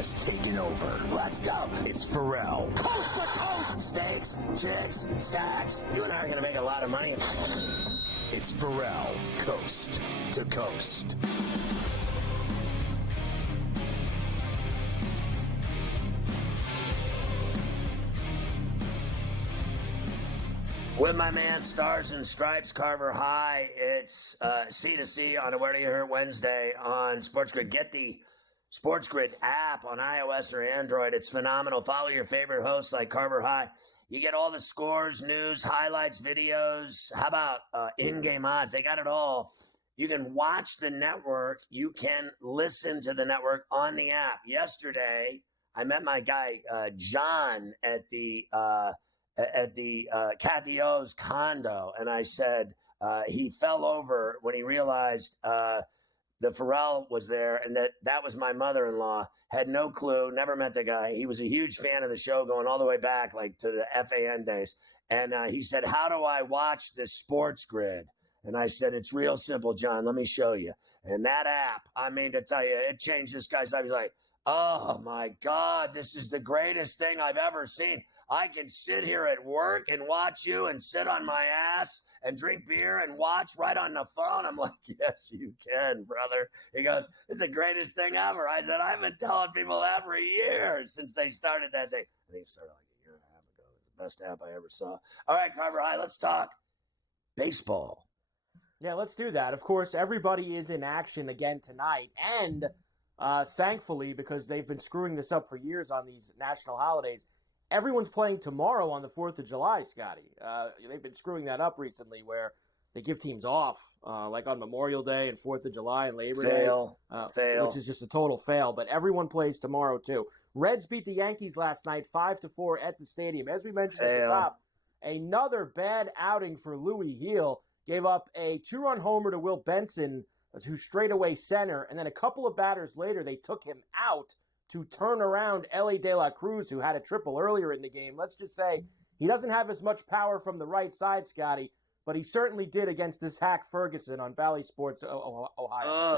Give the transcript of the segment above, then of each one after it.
has taken over. Let's go. It's Ferrall. Coast to coast. Steaks, chicks, stacks. You and I are going to make a lot of money. It's Ferrall, coast to coast. With my man, Stars and Stripes, Carver High. It's C2C on a Where Do You Hear Wednesday on SportsGrid. Get the SportsGrid app on iOS or Android. It's phenomenal. Follow your favorite hosts like Carver High. You get all the scores, news, highlights, videos. How about in-game odds? They got it all. You can watch the network. You can listen to the network on the app. Yesterday, I met my guy, John, at the Kathy O's condo, and I said he fell over when he realized the Ferrall was there, and that was my mother-in-law. Had no clue, never met the guy. He was a huge fan of the show going all the way back, like to the FAN days. And he said, how do I watch this SportsGrid? And I said, it's real simple, John. Let me show you. And that app, I mean, to tell you, it changed this guy's life. He's like, oh, my God, this is the greatest thing I've ever seen. I can sit here at work and watch you and sit on my ass and drink beer and watch right on the phone. I'm like, yes, you can, brother. He goes, this is the greatest thing ever. I said, I've been telling people that for years since they started that thing. I think it started like a year and a half ago. It was the best app I ever saw. All right, Carver High, let's talk baseball. Yeah, let's do that. Of course, everybody is in action again tonight. And thankfully, because they've been screwing this up for years on these national holidays, everyone's playing tomorrow on the 4th of July, Scotty. They've been screwing that up recently where they give teams off, like on Memorial Day and 4th of July and Labor Day. Fail. Which is just a total fail. But everyone plays tomorrow, too. Reds beat the Yankees last night 5-4 at the stadium. As we mentioned at the top, another bad outing for Louis Heel. Gave up a 2-run homer to Will Benson, who straightaway center, and then a couple of batters later, they took him out to turn around Elly De La Cruz, who had a triple earlier in the game. Let's just say he doesn't have as much power from the right side, Scotty, but he certainly did against this hack Ferguson on Bally Sports, Ohio.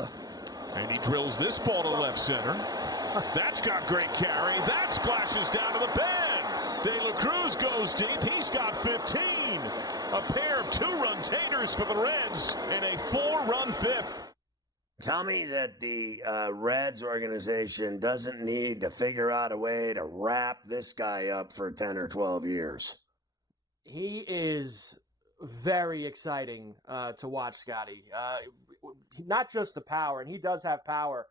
And he drills this ball to left center. That's got great carry. That splashes down to the bend. De La Cruz goes deep. He's got 15. A pair of 2-run taters for the Reds and a 4-run fifth. Tell me that the Reds organization doesn't need to figure out a way to wrap this guy up for 10 or 12 years. He is very exciting to watch, Scotty. Not just the power, and he does have power.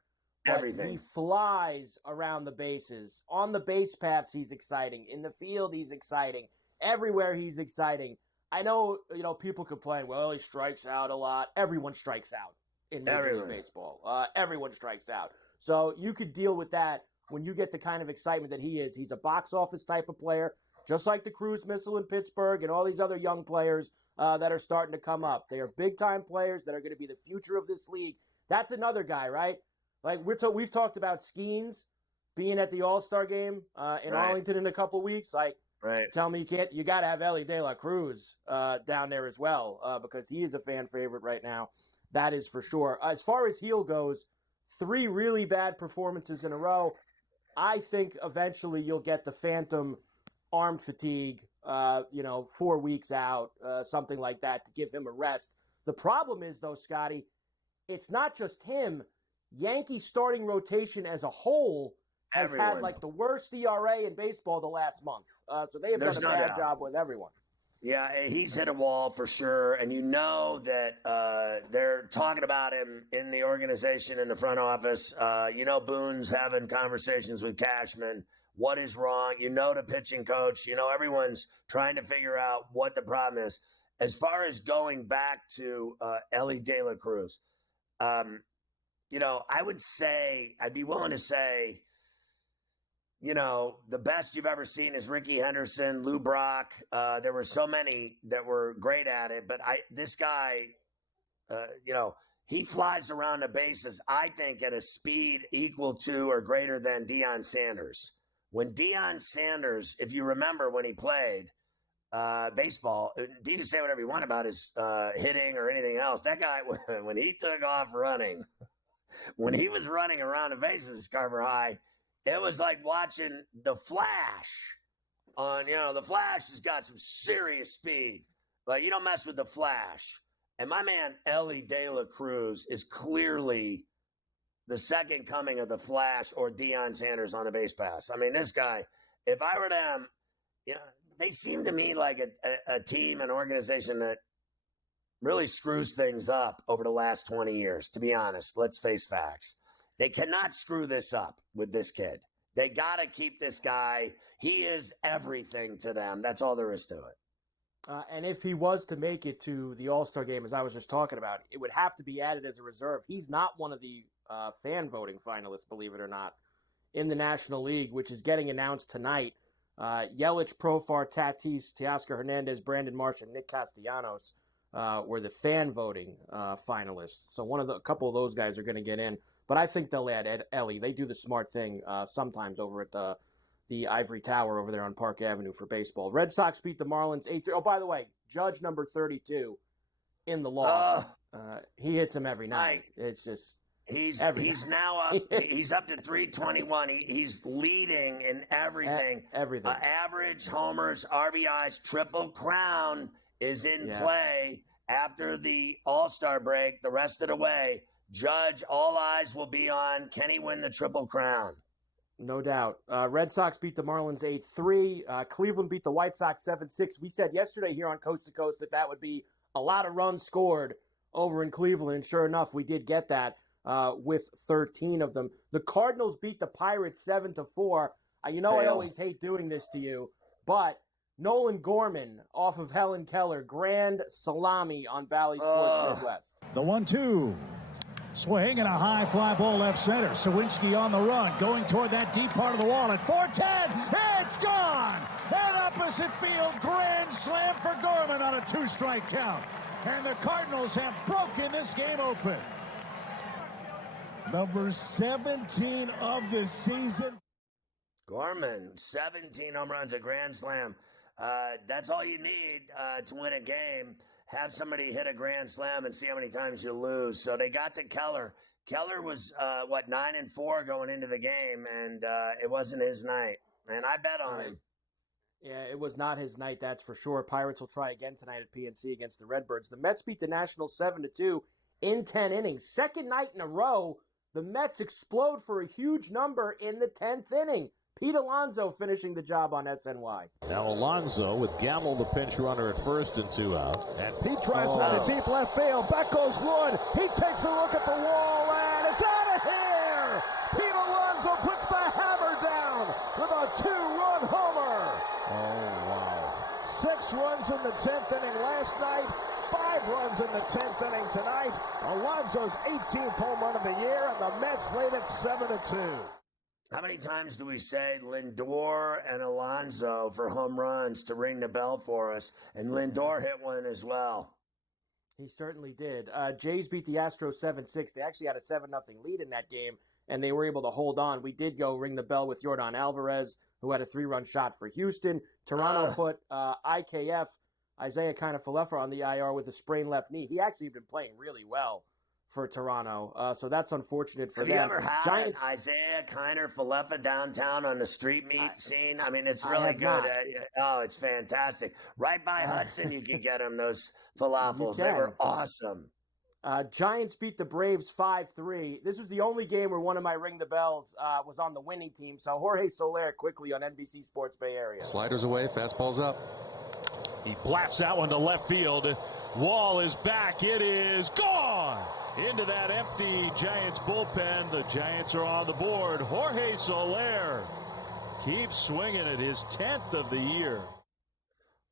Everything. He flies around the bases. On the base paths, he's exciting. In the field, he's exciting. Everywhere, he's exciting. I know, people complain, well, he strikes out a lot. Everyone strikes out in Major League Baseball. Everyone strikes out. So you could deal with that when you get the kind of excitement that he is. He's a box office type of player, just like the Cruise Missile in Pittsburgh and all these other young players that are starting to come up. They are big-time players that are going to be the future of this league. That's another guy, right? Like we've talked about Skeens being at the All-Star game in Arlington in a couple weeks. Like, tell me you got to have Elly De La Cruz down there as well because he is a fan favorite right now. That is for sure. As far as Heel goes, 3 really bad performances in a row. I think eventually you'll get the phantom arm fatigue, 4 weeks out, something like that, to give him a rest. The problem is, though, Scotty, it's not just him. Yankee starting rotation as a whole has had like the worst ERA in baseball the last month. So they have done a bad job with everyone. Yeah, he's hit a wall for sure. And you know that they're talking about him in the organization, in the front office. Boone's having conversations with Cashman. What is wrong? The pitching coach. Everyone's trying to figure out what the problem is. As far as going back to Elly De La Cruz, I would say, I'd be willing to say, the best you've ever seen is Ricky Henderson, Lou Brock. There were so many that were great at it, but this guy, he flies around the bases, I think, at a speed equal to or greater than Deion Sanders. When Deion Sanders, if you remember when he played baseball, you can say whatever you want about his hitting or anything else. That guy, when he took off running, when he was running around the bases, Carver High, it was like watching The Flash on, The Flash has got some serious speed. Like, you don't mess with The Flash. And my man, Ellie De La Cruz, is clearly the second coming of The Flash or Deion Sanders on a base pass. I mean, this guy, if I were them, they seem to me like a team, an organization that really screws things up over the last 20 years, to be honest. Let's face facts. They cannot screw this up with this kid. They got to keep this guy. He is everything to them. That's all there is to it. And if he was to make it to the All-Star game, as I was just talking about, it would have to be added as a reserve. He's not one of the fan voting finalists, believe it or not, in the National League, which is getting announced tonight. Yelich, Profar, Tatis, Teoscar Hernandez, Brandon Marsh, and Nick Castellanos were the fan voting finalists. So a couple of those guys are going to get in. But I think they'll add Ellie. They do the smart thing sometimes over at the Ivory Tower over there on Park Avenue for baseball. Red Sox beat the Marlins 8-3. Oh, by the way, Judge number 32 in the loss. He hits him every night. It's just he's now up. He's up to 321. He's leading in everything. Everything. Average, homers, RBIs, Triple Crown is in play after the All-Star break. The rest of the way, Judge, all eyes will be on. Can he win the Triple Crown? No doubt. Red Sox beat the Marlins 8-3. Cleveland beat the White Sox 7-6. We said yesterday here on Coast to Coast that would be a lot of runs scored over in Cleveland, and sure enough, we did get that with 13 of them. The Cardinals beat the Pirates 7-4. I always hate doing this to you, but Nolan Gorman off of Helen Keller, grand salami on Bally Sports Midwest. The 1-2. Swing and a high fly ball left center. Sawinski on the run, going toward that deep part of the wall at 410. It's gone! And opposite field, grand slam for Gorman on a 2-strike count. And the Cardinals have broken this game open. Number 17 of the season. Gorman, 17 home runs, a grand slam. That's all you need to win a game. Have somebody hit a grand slam and see how many times you lose. So they got to Keller. Keller was, 9-4 going into the game, and it wasn't his night. And I bet on him. Yeah, it was not his night, that's for sure. Pirates will try again tonight at PNC against the Redbirds. The Mets beat the Nationals 7-2 in 10 innings. Second night in a row, the Mets explode for a huge number in the 10th inning. Pete Alonso finishing the job on SNY. Now Alonso with Gamble, the pinch runner at first and 2 outs. And Pete drives out of deep left field. Back goes Wood. He takes a look at the wall, and it's out of here! Pete Alonso puts the hammer down with a 2-run homer. Oh, wow. 6 runs in the 10th inning last night. 5 runs in the 10th inning tonight. Alonso's 18th home run of the year, and the Mets lead it 7-2. How many times do we say Lindor and Alonso for home runs to ring the bell for us? And Lindor hit one as well. He certainly did. Jays beat the Astros 7-6. They actually had a 7-0 lead in that game, and they were able to hold on. We did go ring the bell with Yordan Alvarez, who had a 3-run shot for Houston. Toronto put IKF, Isaiah Kiner-Falefa, on the IR with a sprained left knee. He actually had been playing really well for Toronto, so that's unfortunate for them. Have you ever had Giants... Isaiah Kiner-Falefa downtown on the street meet scene? I mean, it's really good. It's fantastic. Right by Hudson, you can get them, those falafels. They were awesome. Giants beat the Braves 5-3. This was the only game where one of my Ring the Bells was on the winning team, so Jorge Soler quickly on NBC Sports Bay Area. Sliders away, fastballs up. He blasts that one to left field. Wall is back. It is gone into that empty Giants bullpen. The Giants are on the board. Jorge Soler keeps swinging at his 10th of the year.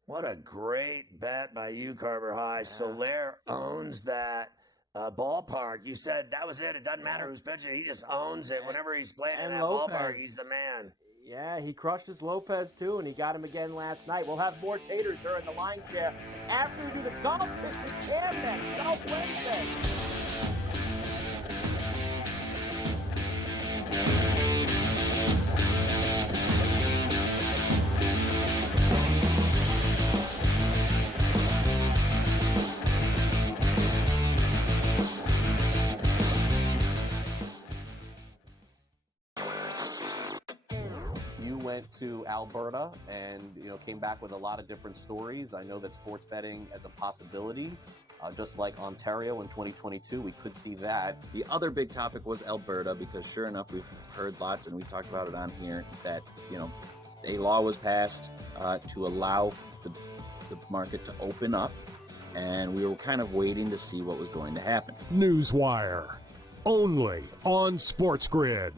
What a great bet by you, Carver High. Soler owns that ballpark. You said that was it. It doesn't matter who's pitching. He just owns it. Whenever he's playing in that ballpark, he's the man. Yeah, he crushed his Lopez, too, and he got him again last night. We'll have more taters during the line share after we do the golf picks with Cam next. Golf Wednesday. went to Alberta and, came back with a lot of different stories. I know that sports betting as a possibility, just like Ontario in 2022, we could see that. The other big topic was Alberta, because sure enough, we've heard lots, and we've talked about it on here, that, a law was passed to allow the market to open up, and we were kind of waiting to see what was going to happen. Newswire, only on SportsGrid.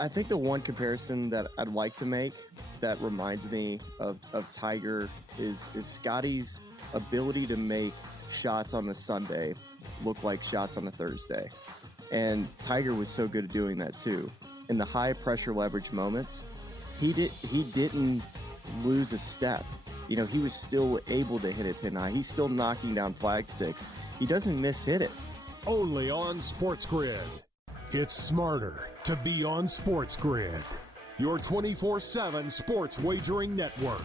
I think the one comparison that I'd like to make that reminds me of Tiger is Scotty's ability to make shots on a Sunday look like shots on a Thursday. And Tiger was so good at doing that too. In the high pressure leverage moments, he didn't lose a step. He was still able to hit it pin high. He's still knocking down flag sticks. He doesn't miss-hit it. Only on SportsGrid. It's smarter to be on SportsGrid. Your 24/7 sports wagering network.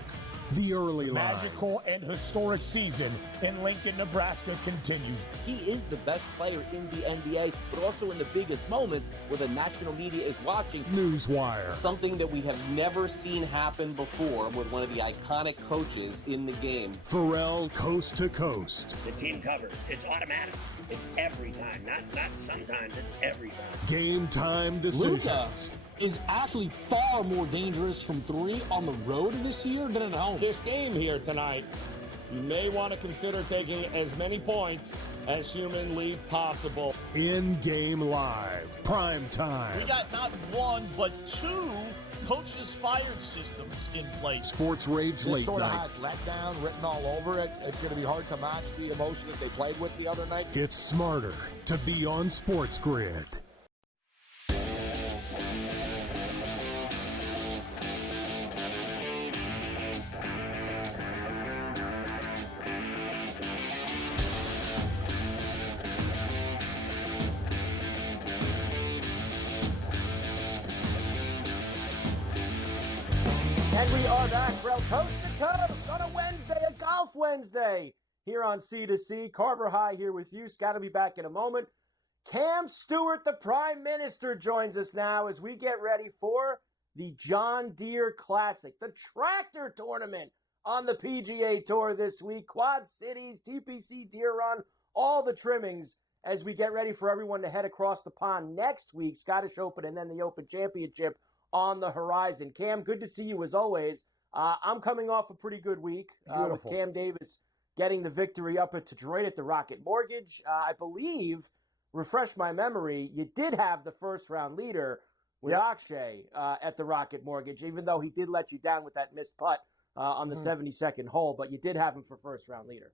The early line. Magical and historic season in Lincoln, Nebraska continues. He is the best player in the NBA, but also in the biggest moments where the national media is watching. Newswire. Something that we have never seen happen before with one of the iconic coaches in the game. Ferrall, coast to coast. The team covers. It's automatic. It's every time. Not sometimes. It's every time. Game time decisions. Luka is actually far more dangerous from three on the road this year than at home. This game here tonight, you may want to consider taking as many points as humanly possible. In-game live, prime time. We got not one, but two coaches fired systems in place. Sports Rage Late This sort of Night. has letdown written all over it. It's going to be hard to match the emotion that they played with the other night. It's smarter to be on SportsGrid. And we are back from coast to coast on a Wednesday, a golf Wednesday, here on C2C. Carver High here with you. Scott will be back in a moment. Cam Stewart, the Prime Minister, joins us now as we get ready for the John Deere Classic, the tractor tournament on the PGA Tour this week. Quad Cities, TPC Deere Run, all the trimmings as we get ready for everyone to head across the pond next week. Scottish Open and then the Open Championship on the horizon. Cam, good to see you as always. I'm coming off a pretty good week with Cam Davis getting the victory up at Detroit at the Rocket Mortgage. I believe, refresh my memory, you did have the first round leader with Akshay at the Rocket Mortgage, even though he did let you down with that missed putt on the 72nd hole, but you did have him for first round leader.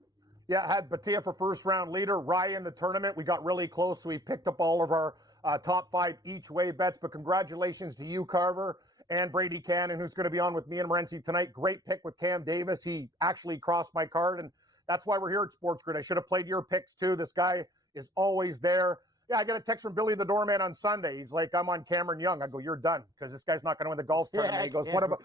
Yeah, I had Batia for first round leader. Rye in the tournament. We got really close, so we picked up all of our top five each way bets. But congratulations to you, Carver, and Brady Cannon, who's going to be on with me and Morency tonight. Great pick with Cam Davis. He actually crossed my card, and that's why we're here at SportsGrid. I should have played your picks too. This guy is always there. Yeah, I got a text from Billy the Doorman on Sunday. He's like, I'm on Cameron Young. I go, you're done, because this guy's not going to win the golf tournament. He goes, what about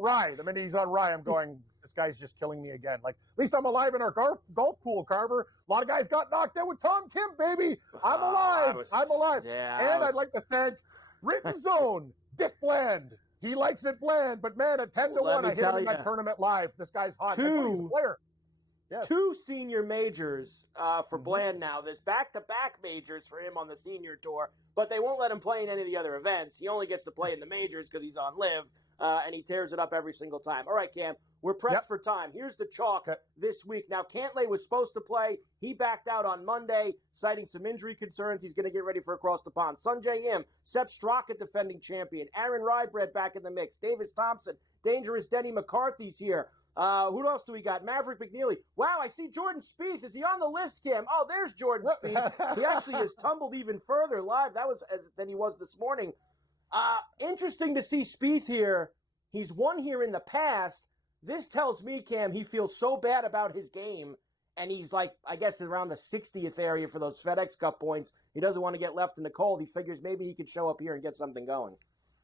Rye? The minute he's on Rye, I'm going, this guy's just killing me again. Like, at least I'm alive in our golf pool, Carver. A lot of guys got knocked out with Tom Kim, baby. I'm alive. I'm alive. And I'd like to thank Written Zone, Dick Bland. He likes it bland, but man, at 10-1, I hit him in that tournament live. This guy's hot. He's a player. Yes. 2 senior majors for Bland now. There's back-to-back majors for him on the senior tour, but they won't let him play in any of the other events. He only gets to play in the majors because he's on live, and he tears it up every single time. All right, Cam, we're pressed for time. Here's the chalk this week. Now, Cantlay was supposed to play. He backed out on Monday, citing some injury concerns. He's going to get ready for across the pond. Sungjae Im, Sepp Straka, defending champion. Aaron Rybread back in the mix. Davis Thompson, Dangerous Denny McCarthy's here. Who else do we got? Maverick McNeely. Wow, I see Jordan Spieth. Is he on the list, Cam? Oh, there's Jordan Spieth. He actually has tumbled even further live. That was than he was this morning. Interesting to see Spieth here. He's won here in the past. This tells me, Cam, he feels so bad about his game, and he's like, I guess, around the 60th area for those FedEx Cup points. He doesn't want to get left in the cold. He figures maybe he could show up here and get something going.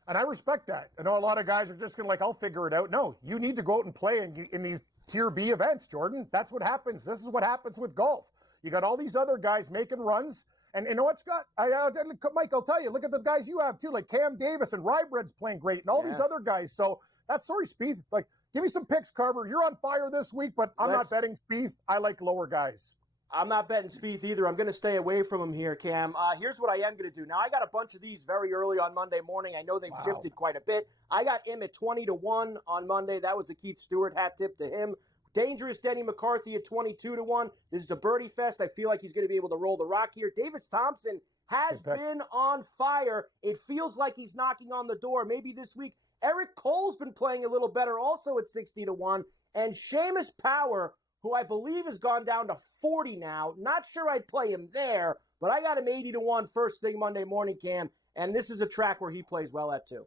And I respect that. I know a lot of guys are just going to I'll figure it out. No, you need to go out and play in these Tier B events, Jordan. That's what happens. This is what happens with golf. You got all these other guys making runs, And you know what, Scott? Mike, I'll tell you, look at the guys you have too, like Cam Davis and Rybred's playing great, and all these other guys. So that's Spieth. Like, give me some picks, Carver. You're on fire this week, but I'm not betting Spieth. I like lower guys. I'm not betting Spieth either. I'm going to stay away from him here, Cam. Here's what I am going to do. Now, I got a bunch of these very early on Monday morning. I know they've shifted quite a bit. I got him at 20-1 on Monday. That was a Keith Stewart hat tip to him. Dangerous Denny McCarthy at 22-1. This is a birdie fest. I feel like he's going to be able to roll the rock here. Davis Thompson has been on fire. It feels like he's knocking on the door. Maybe this week. Eric Cole's been playing a little better, also at 60-1. And Seamus Power, who I believe has gone down to 40 now. Not sure I'd play him there, but I got him 80-1 first thing Monday morning, Cam. And this is a track where he plays well at too.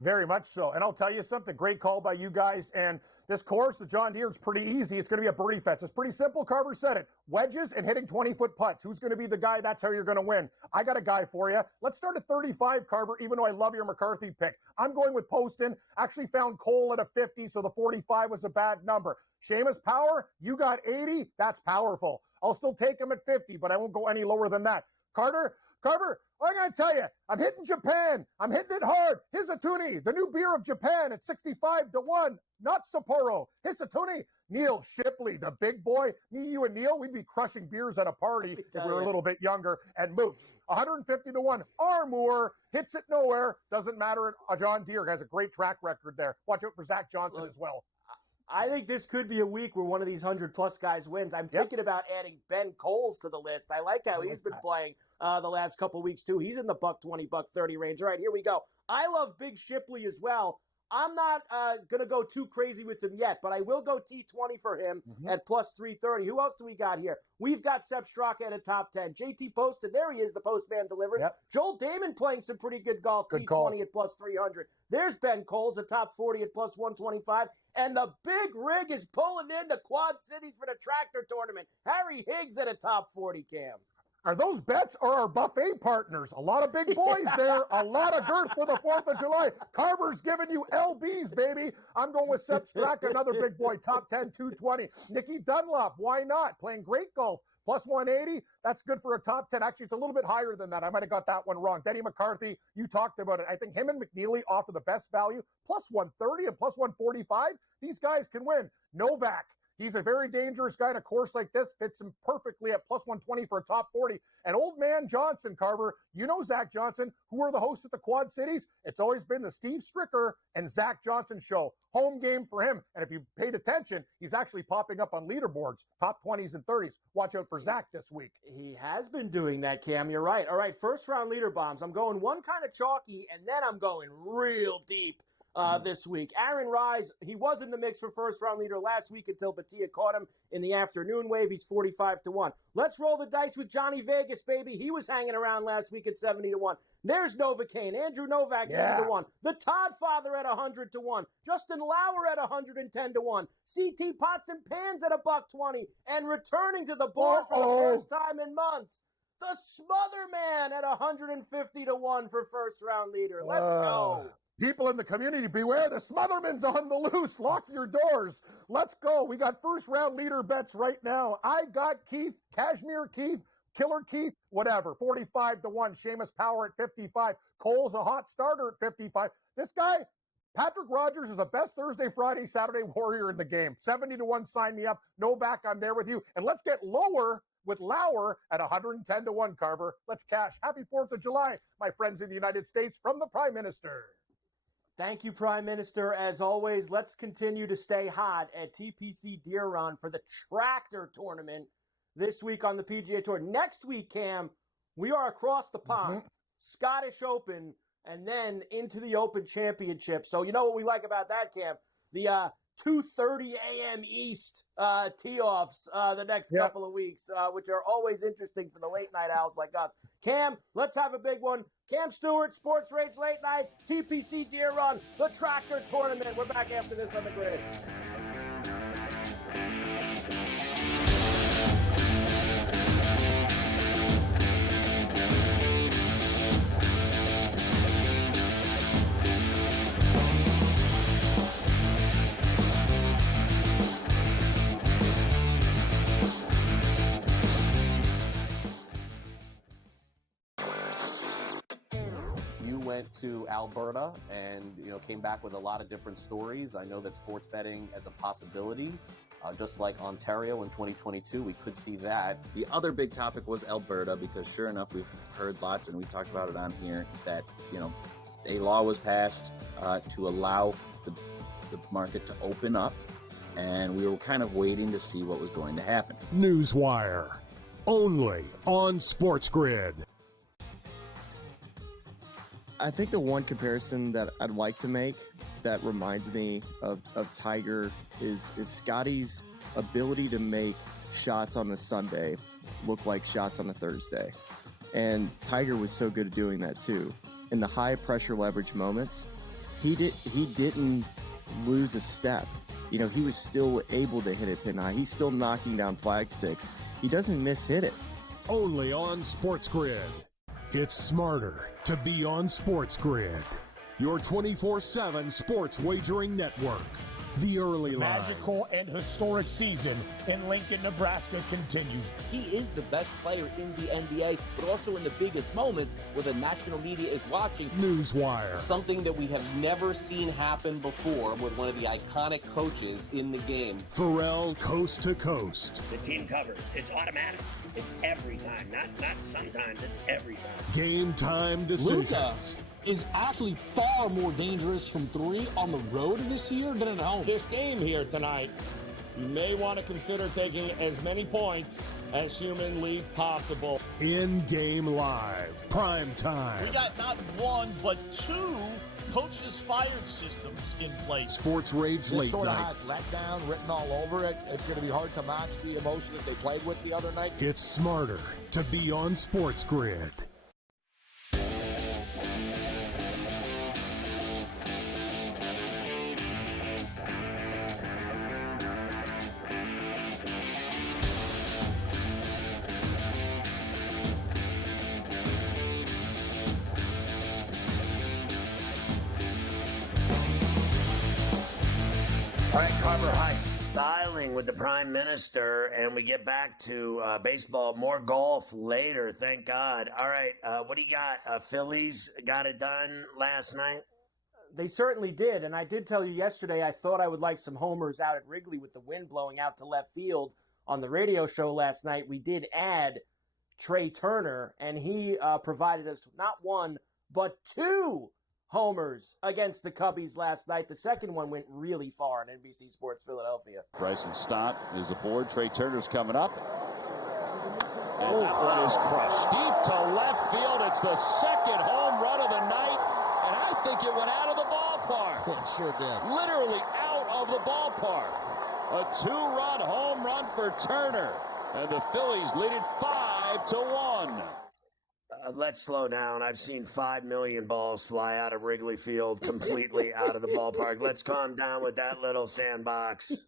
Very much so. And I'll tell you something, great call by you guys. And this course, the John Deere, it's pretty easy. It's going to be a birdie fest. It's pretty simple. Carver said it. Wedges and hitting 20-foot putts. Who's going to be the guy? That's how you're going to win. I got a guy for you. Let's start at 35, Carver, even though I love your McCarthy pick. I'm going with Poston. Actually found Cole at a 50, so the 45 was a bad number. Seamus Power, you got 80. That's powerful. I'll still take him at 50, but I won't go any lower than that. Carver, I'm going to tell you, I'm hitting Japan. I'm hitting it hard. Hisatuni, the new beer of Japan at 65-1. Not Sapporo. Hisatuni. Neil Shipley, the big boy. Me, you, and Neil, we'd be crushing beers at a party if we were a little bit younger. And Moops, 150-1. Armour hits it nowhere. Doesn't matter. John Deere has a great track record there. Watch out for Zach Johnson as well. I think this could be a week where one of these 100-plus guys wins. I'm thinking about adding Ben Coles to the list. I like how he's been playing the last couple weeks, too. He's in the $120, $130 range. All right, here we go. I love Big Shipley as well. I'm not going to go too crazy with him yet, but I will go T20 for him at plus 330. Who else do we got here? We've got Sepp Straka at a top 10. JT Poston, there he is, the postman delivers. Joel Damon playing some pretty good golf, T20 call. At plus 300. There's Ben Coles, a top 40 at plus 125. And the big rig is pulling into Quad Cities for the tractor tournament. Harry Higgs at a top 40, Cam. Are those bets or our buffet partners? A lot of big boys there. A lot of girth for the 4th of July. Carver's giving you LBs, baby. I'm going with Sepp Straka, another big boy, top 10, 220. Nicky Dunlop, why not? Playing great golf. Plus 180, that's good for a top 10. Actually, it's a little bit higher than that. I might have got that one wrong. Denny McCarthy, you talked about it. I think him and McNeely offer the best value. Plus 130 and plus 145, these guys can win. Novak. He's a very dangerous guy in a course like this. Fits him perfectly at plus 120 for a top 40. And old man Johnson, Carver, you know Zach Johnson. Who are the hosts at the Quad Cities? It's always been the Steve Stricker and Zach Johnson show. Home game for him. And if you paid attention, he's actually popping up on leaderboards, top 20s and 30s. Watch out for Zach this week. He has been doing that, Cam. You're right. All right, first round leader bombs. I'm going one kind of chalky, and then I'm going real deep. This week. Aaron Rise, he was in the mix for first round leader last week until Batia caught him in the afternoon wave. He's 45-1. Let's roll the dice with Johnny Vegas, baby. He was hanging around last week at 70-1. There's Novocaine, Andrew Novak 80-1. The Todd Father at 100-1. Justin Lauer at 110-1. CT Pots and Pans at $120. And returning to the board for the first time in months, the Smother Man at 150-1 for first round leader. Let's go. People in the community, beware, the Smotherman's on the loose. Lock your doors. Let's go. We got first round leader bets right now. I got Keith, Cashmere Keith, Killer Keith, whatever, 45-1. Seamus Power at 55. Cole's a hot starter at 55. This guy, Patrick Rogers, is the best Thursday, Friday, Saturday warrior in the game. 70-1, sign me up. Novak, I'm there with you. And let's get lower with Lauer at 110-1, Carver. Let's cash. Happy 4th of July, my friends in the United States, from the Prime Minister. Thank you, Prime Minister. As always, let's continue to stay hot at TPC Deer Run for the Tractor Tournament this week on the PGA Tour. Next week, Cam, we are across the pond, Scottish Open, and then into the Open Championship. So you know what we like about that, Cam? The 2:30 a.m. East tee-offs the next couple of weeks, which are always interesting for the late-night owls like us. Cam, let's have a big one. Cam Stewart, Sports Rage Late Night, TPC Deer Run, the Tractor Tournament. We're back after this on the grid. went to Alberta and, came back with a lot of different stories. I know that sports betting as a possibility, just like Ontario in 2022, we could see that. The other big topic was Alberta, because sure enough, we've heard lots and we've talked about it on here that, a law was passed to allow the market to open up, and we were kind of waiting to see what was going to happen. Newswire, only on SportsGrid. I think the one comparison that I'd like to make that reminds me of Tiger is Scotty's ability to make shots on a Sunday look like shots on a Thursday. And Tiger was so good at doing that too. In the high pressure leverage moments, he didn't lose a step. He was still able to hit it pin high. He's still knocking down flag sticks. He doesn't miss-hit it. Only on SportsGrid. It's smarter to be on SportsGrid. Your 24/7 sports wagering network. The early line. Magical and historic season in Lincoln, Nebraska continues. He is the best player in the NBA, but also in the biggest moments where the national media is watching. Newswire. Something that we have never seen happen before with one of the iconic coaches in the game. Ferrall, coast to coast. The team covers. It's automatic. It's every time. Not sometimes. It's every time. Game time decisions. Luka is actually far more dangerous from three on the road this year than at home. This game here tonight, you may want to consider taking as many points as humanly possible. In-game live, prime time. We got not one, but two coaches fired systems in place. Sports Rage Late This sort of Night. has letdown written all over it. It's going to be hard to match the emotion that they played with the other night. It's smarter to be on SportsGrid. All right, Carver High styling with the Prime Minister, and we get back to baseball. More golf later, thank God. All right, what do you got? Phillies got it done last night? They certainly did, and I did tell you yesterday I thought I would like some homers out at Wrigley with the wind blowing out to left field. On the radio show last night, we did add Trey Turner, and he provided us not one, but two homers against the Cubbies last night. The second one went really far on NBC Sports Philadelphia. Bryson Stott is aboard. Trey Turner's coming up. And that one is crushed deep to left field. It's the second home run of the night, and I think it went out of the ballpark. It sure did. Literally out of the ballpark. A two-run home run for Turner, and the Phillies lead it 5-1. Let's slow down. I've seen 5 million balls fly out of Wrigley Field completely out of the ballpark. Let's calm down with that little sandbox.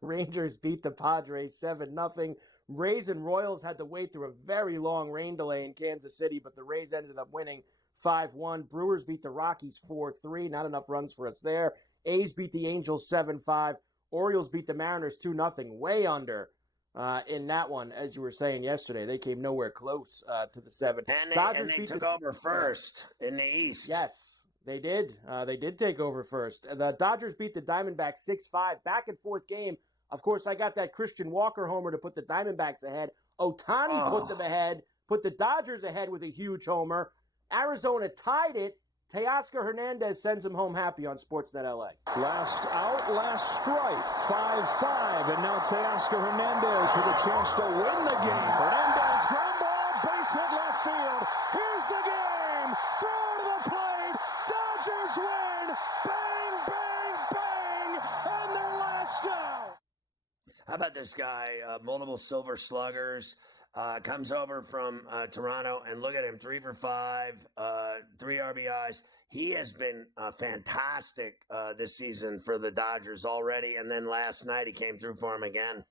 Rangers beat the Padres 7-0. Rays and Royals had to wait through a very long rain delay in Kansas City, but the Rays ended up winning 5-1. Brewers beat the Rockies 4-3. Not enough runs for us there. A's beat the Angels 7-5. Orioles beat the Mariners 2-0. Way under. In that one, as you were saying yesterday, they came nowhere close to the 7. And they took over first in the East. Yes, they did. They did take over first. The Dodgers beat the Diamondbacks 6-5. Back and forth game. Of course, I got that Christian Walker homer to put the Diamondbacks ahead. Ohtani put them ahead, put the Dodgers ahead with a huge homer. Arizona tied it. Teoscar Hernandez sends him home happy on Sportsnet LA. Last out, last strike, 5-5, and now Teoscar Hernandez with a chance to win the game. Hernandez, ground ball, base hit left field. Here's the game. Throw to the plate. Dodgers win. Bang, bang, bang, and their last out. How about this guy, multiple silver sluggers, comes over from Toronto, and look at him, 3 for 5, 3 RBIs. He has been fantastic this season for the Dodgers already, and then last night he came through for him again.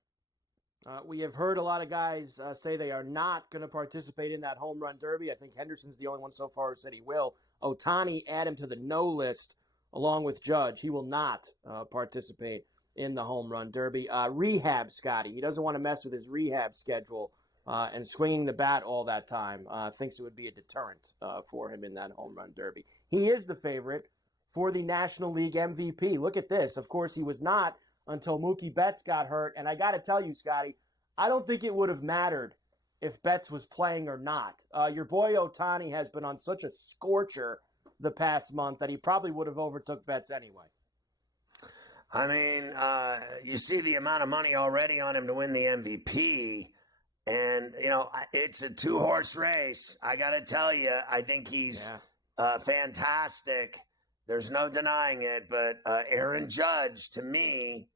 We have heard a lot of guys say they are not going to participate in that home run derby. I think Henderson's the only one so far who said he will. Ohtani, add him to the no list along with Judge. He will not participate in the home run derby. Rehab Scotty. He doesn't want to mess with his rehab schedule and swinging the bat all that time, thinks it would be a deterrent for him in that home run derby. He is the favorite for the National League MVP. Look at this. Of course, he was not until Mookie Betts got hurt. And I got to tell you, Scotty, I don't think it would have mattered if Betts was playing or not. Your boy Ohtani has been on such a scorcher the past month that he probably would have overtook Betts anyway. I mean, you see the amount of money already on him to win the MVP. And, it's a 2-horse race. I got to tell you, I think he's fantastic. There's no denying it. But Aaron Judge, to me,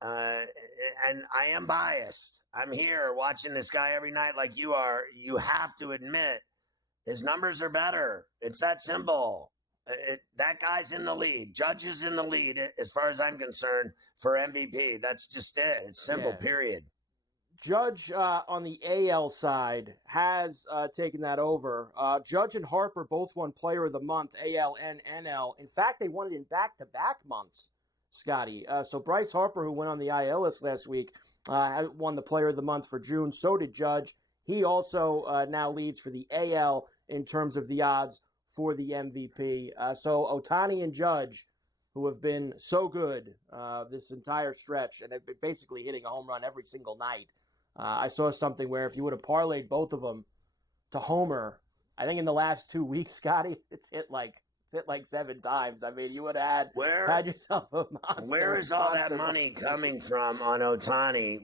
and I am biased. I'm here watching this guy every night like you are. You have to admit his numbers are better. It's that simple. That guy's in the lead. Judge is in the lead, as far as I'm concerned, for MVP. That's just it. It's simple, period. Judge on the AL side has taken that over. Judge and Harper both won Player of the Month, AL and NL. In fact, they won it in back-to-back months, Scotty. So Bryce Harper, who went on the IL list last week, won the Player of the Month for June. So did Judge. He also now leads for the AL in terms of the odds for the MVP. So Ohtani and Judge, who have been so good this entire stretch and have been basically hitting a home run every single night. I saw something where if you would have parlayed both of them to homer, I think in the last 2 weeks, Scotty, it's hit like 7 times. I mean, you would have had yourself a monster. Where is all that money coming from on Ohtani?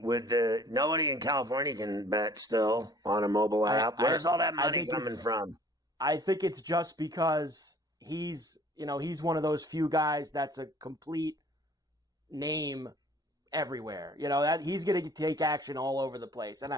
Nobody in California can bet still on a mobile app. Where's all that money coming from? I think it's just because he's one of those few guys that's a complete name everywhere. That he's going to take action all over the place. And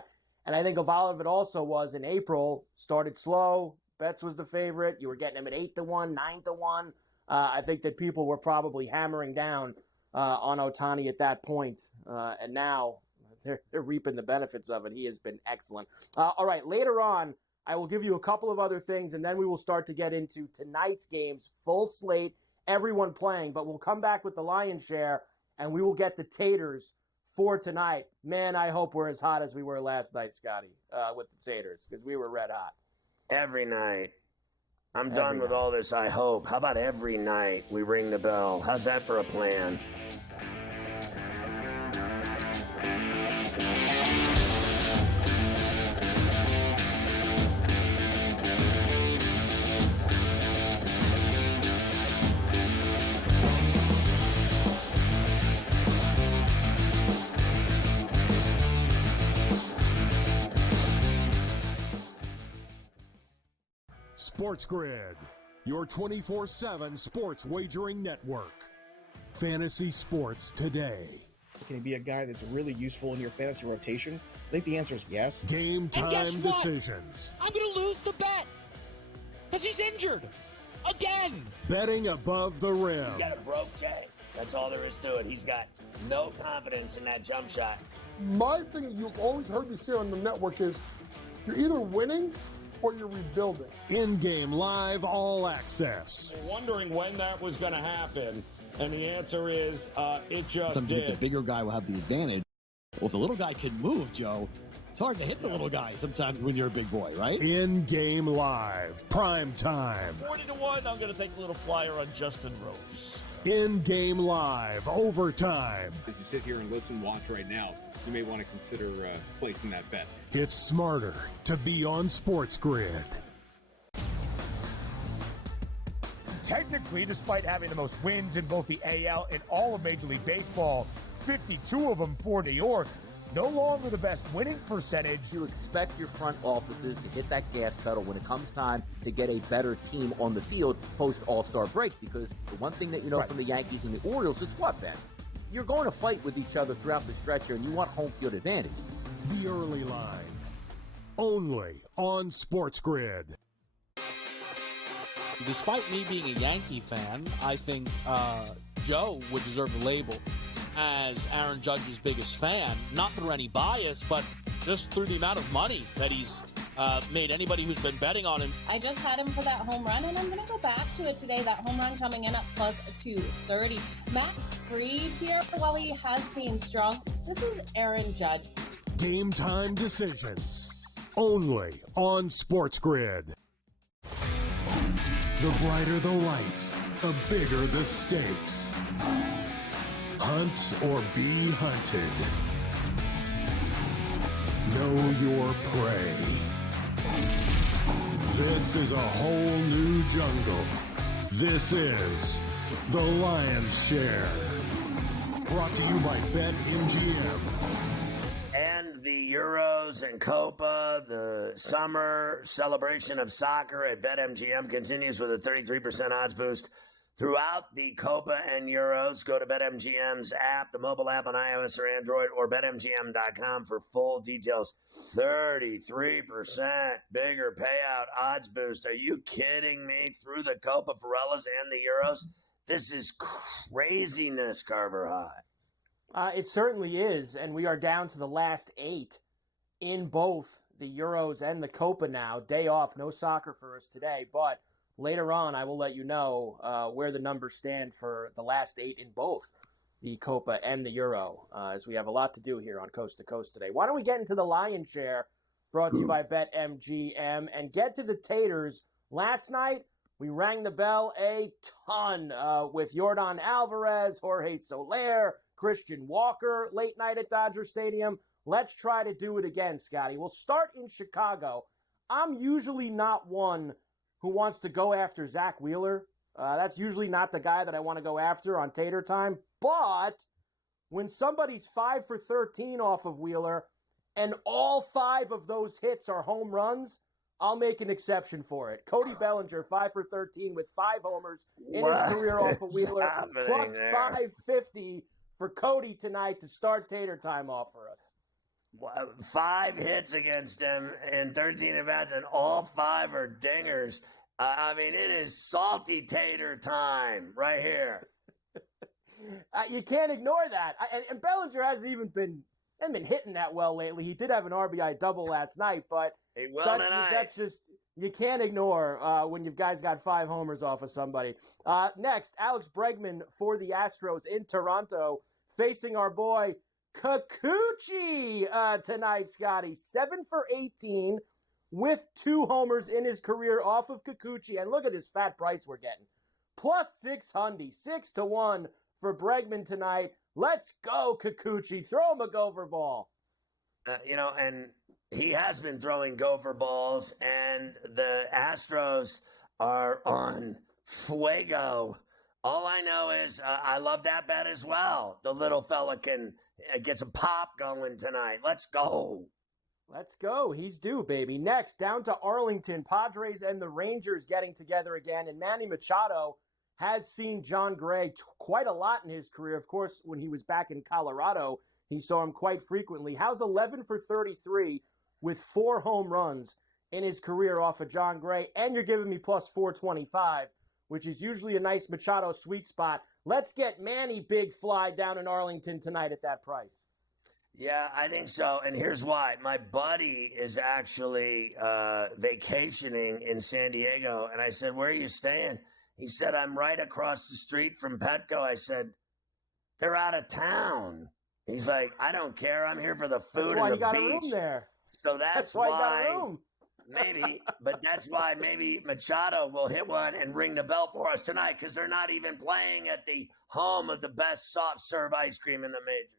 I think a lot of it also was in April, started slow. Betts was the favorite. You were getting him at 8-1, 9-1. I think that people were probably hammering down on Ohtani at that point. And now they're reaping the benefits of it. He has been excellent. All right, later on, I will give you a couple of other things, and then we will start to get into tonight's games, full slate, everyone playing. But we'll come back with the lion's share, and we will get the taters for tonight. Man, I hope we're as hot as we were last night, Scotty, with the taters, because we were red hot. Every night. I'm done with all this, I hope. How about every night we ring the bell? How's that for a plan? SportsGrid, your 24/7 sports wagering network. Fantasy sports today. Can he be a guy that's really useful in your fantasy rotation? I think the answer is yes. Game time decisions. I'm going to lose the bet because he's injured again. Betting above the rim. He's got a broke J. That's all there is to it. He's got no confidence in that jump shot. My thing you've always heard me say on the network is you're either winning or you're rebuilding. In-game live all access. Wondering when that was going to happen, and the answer is it just did. The bigger guy will have the advantage. Well, if the little guy can move, Joe, it's hard to hit the little guy sometimes when you're a big boy, right? In-game live, prime time. 40-1, I'm going to take a little flyer on Justin Rose. In-game live, overtime. As you sit here and listen, watch right now, you may want to consider placing that bet. It's smarter to be on SportsGrid. Technically, despite having the most wins in both the AL and all of Major League Baseball, 52 of them for New York, no longer the best winning percentage. You expect your front offices to hit that gas pedal when it comes time to get a better team on the field post All-Star break, because the one thing that you know from the Yankees and the Orioles is what, Ben? You're going to fight with each other throughout the stretch here, and you want home field advantage. The early line, only on SportsGrid. Despite me being a Yankee fan, I think Joe would deserve the label as Aaron Judge's biggest fan, not through any bias, but just through the amount of money that he's made anybody who's been betting on him. I just had him for that home run, and I'm going to go back to it today. That home run coming in at plus 230. Max Fried here, while he has been strong, this is Aaron Judge. Game time decisions. only on SportsGrid. The brighter the lights, the bigger the stakes. Hunt or be hunted. Know your prey. This is a whole new jungle. This is The Lion's Share. Brought to you by BetMGM. And the Euros and Copa, the summer celebration of soccer at BetMGM continues with a 33% odds boost throughout the Copa and Euros. Go to BetMGM's app, the mobile app on iOS or Android, or BetMGM.com for full details. 33% bigger payout odds boost. Are you kidding me? Through the Copa, Farellas, and the Euros? This is craziness, Carver High. It certainly is, and we are down to the last 8 in both the Euros and the Copa now. Day off, no soccer for us today, but later on I will let you know where the numbers stand for the last 8 in both the Copa and the Euro, as we have a lot to do here on Coast to Coast today. Why don't we get into the Lion's Share, brought to you by BetMGM, and get to the taters. Last night, we rang the bell a ton with Yordan Alvarez, Jorge Soler, Christian Walker, late night at Dodger Stadium. Let's try to do it again, Scotty. We'll start in Chicago. I'm usually not one who wants to go after Zach Wheeler. That's usually not the guy that I want to go after on Tater Time. But when somebody's 5 for 13 off of Wheeler and all 5 of those hits are home runs, I'll make an exception for it. Cody Bellinger, 5 for 13 with 5 homers in his career off of Wheeler, plus 550 for Cody tonight to start Tater Time off for us. 5 hits against him in 13 at-bats, and all 5 are dingers. I mean, it is salty tater time right here. You can't ignore that. And Bellinger hasn't been hitting that well lately. He did have an RBI double last night, but that's just, you can't ignore when you guys got 5 homers off of somebody. Next, Alex Bregman for the Astros in Toronto, facing our boy Kikuchi tonight, Scotty. 7 for 18 with 2 homers in his career off of Kikuchi. And look at this fat price we're getting. Plus 600, 6-1 for Bregman tonight. Let's go, Kikuchi. Throw him a gopher ball. And he has been throwing gopher balls, and the Astros are on fuego. All I know is I love that bet as well. The little fella can get some pop going tonight. Let's go. Let's go. He's due, baby. Next, down to Arlington. Padres and the Rangers getting together again. And Manny Machado has seen John Gray quite a lot in his career. Of course, when he was back in Colorado, he saw him quite frequently. How's 11 for 33 with 4 home runs in his career off of John Gray? And you're giving me plus 425, which is usually a nice Machado sweet spot. Let's get Manny Big Fly down in Arlington tonight at that price. Yeah, I think so. And here's why. My buddy is actually vacationing in San Diego. And I said, where are you staying? He said, I'm right across the street from Petco. I said, they're out of town. He's like, I don't care. I'm here for the food and the beach. That's why you got a room there. So that's why you got a room. Maybe, but that's why maybe Machado will hit one and ring the bell for us tonight, because they're not even playing at the home of the best soft serve ice cream in the majors.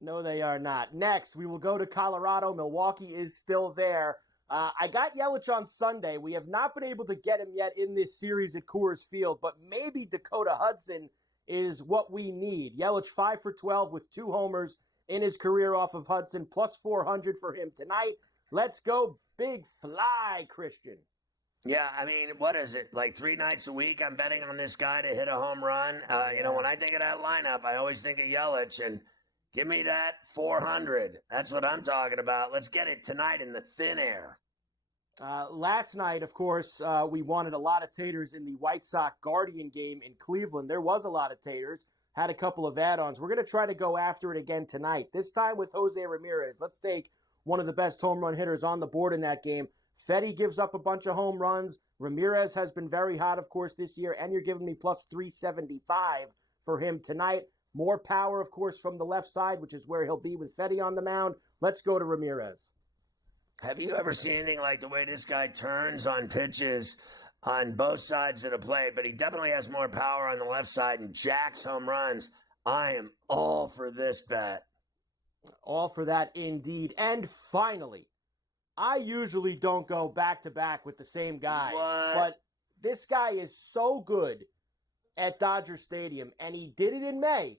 No, they are not. Next, we will go to Colorado. Milwaukee is still there. I got Yelich on Sunday. We have not been able to get him yet in this series at Coors Field, but maybe Dakota Hudson is what we need. Yelich 5 for 12 with 2 homers in his career off of Hudson, plus 400 for him tonight. Let's go Big Fly, Christian. Yeah, I mean, what is it? Like 3 nights a week I'm betting on this guy to hit a home run. When I think of that lineup, I always think of Yelich, and give me that 400. That's what I'm talking about. Let's get it tonight in the thin air. Last night, of course, we wanted a lot of taters in the White Sox Guardian game in Cleveland. There was a lot of taters. Had a couple of add-ons. We're going to try to go after it again tonight, this time with Jose Ramirez. Let's take one of the best home run hitters on the board in that game. Fetty gives up a bunch of home runs. Ramirez has been very hot, of course, this year, and you're giving me plus 375 for him tonight. More power, of course, from the left side, which is where he'll be with Fetty on the mound. Let's go to Ramirez. Have you ever seen anything like the way this guy turns on pitches on both sides of the plate? But he definitely has more power on the left side and jacks home runs. I am all for this bet. All for that indeed. And finally, I usually don't go back-to-back with the same guy. But this guy is so good at Dodger Stadium, and he did it in May.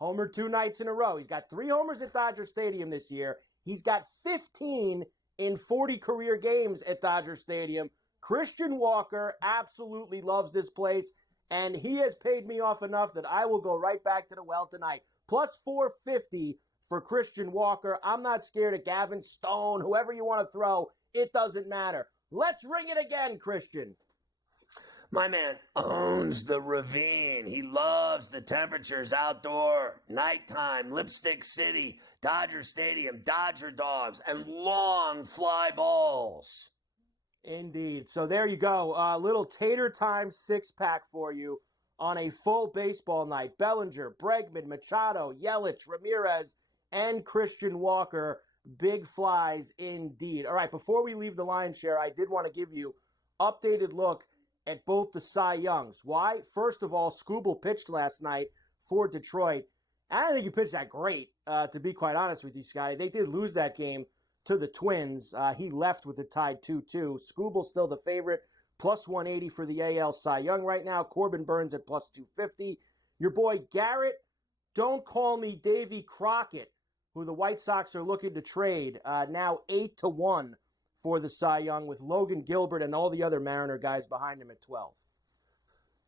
Homered 2 nights in a row. He's got 3 homers at Dodger Stadium this year. He's got 15 in 40 career games at Dodger Stadium. Christian Walker absolutely loves this place, and he has paid me off enough that I will go right back to the well tonight. Plus 450 for Christian Walker. I'm not scared of Gavin Stone, whoever you want to throw. It doesn't matter. Let's ring it again, Christian. My man owns the ravine. He loves the temperatures outdoor, nighttime, Lipstick City, Dodger Stadium, Dodger dogs, and long fly balls. Indeed. So there you go. A little Tater Time 6-pack for you on a full baseball night. Bellinger, Bregman, Machado, Yelich, Ramirez, and Christian Walker. Big flies indeed. All right, before we leave the lion's share, I did want to give you updated look at both the Cy Youngs. Why? First of all, Skubal pitched last night for Detroit. I don't think he pitched that great, to be quite honest with you, Scotty. They did lose that game to the Twins. He left with a tied 2-2. Skubal's still the favorite, plus 180 for the AL Cy Young right now. Corbin Burns at plus 250. Your boy Garrett, don't call me Davy Crockett, who the White Sox are looking to trade, now 8-1 for the Cy Young, with Logan Gilbert and all the other Mariner guys behind him at 12.